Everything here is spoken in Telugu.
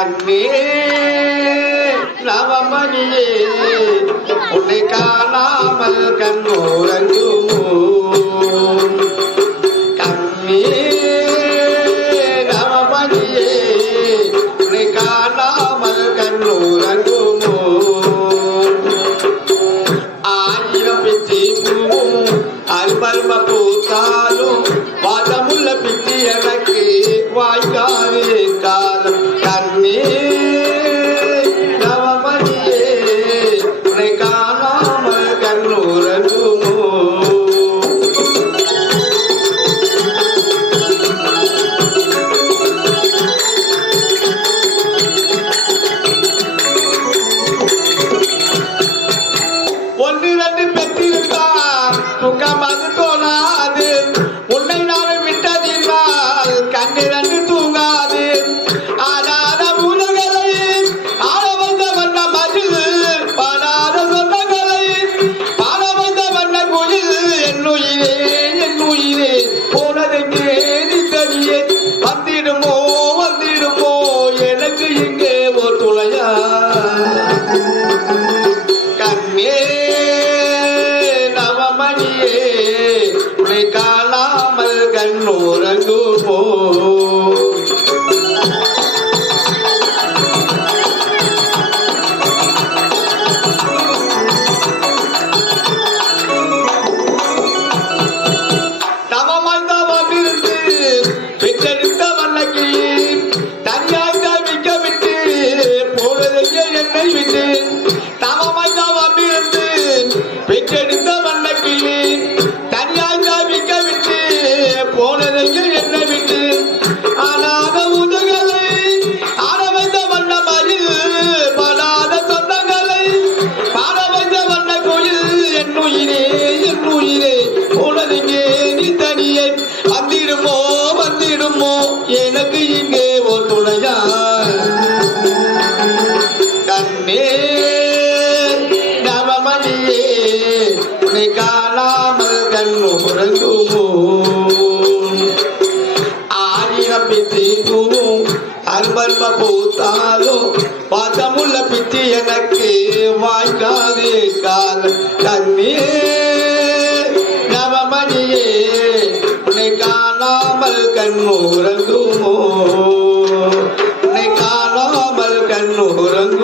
நன்மே நவமணியே உன்னை காணாமல் கண்ணோரங்குமோ கண்ணே நவமணியே உன்னை காணாமல் கண்ணோரங்குமோ ஆயிரம் பிச்சி பூவும் அல்பல்ம பூத்தாலும் dolade regala magan murangumu ఆడిన పితికుము హర్మర్మ పోతాలో పాదముల పితి ఎనకే వాయికాదే కాల కన్నీ నవమణియే. ఉనకాలామల్ కన్ను హురంగుము ఉనకాలామల్ కన్ను హురంగు